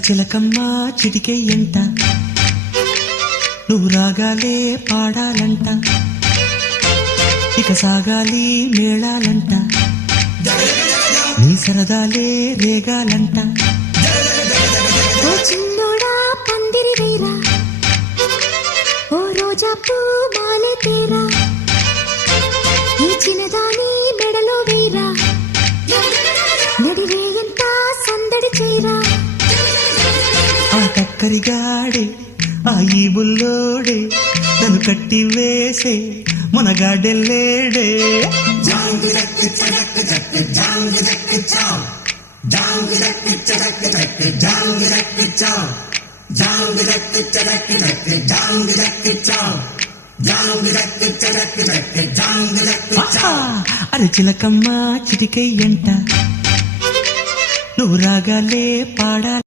చిలకమ్మ చిటికెయ్యంట నువ్వు రాగాలే పాడాలంట ఇక సాగాలి మేళాలంట నీ సరదాలే రేగాలంట ఓ చిన్నోడా పందిరి వేరా ఓ రోజా పూ మాలే తేరా ఈ చిన్నదాని మెడలో వేరా నడిరే ఎంత సందడి చేరా ఆ కక్కరిగాడే ఆ ఈ బుల్లోడే నన్ను కట్టి వేసే మునగాడెల్లేడే అరే చిలకమ్మ చిటికెయ్యంట నువ్వు రాగాలే పాడాలి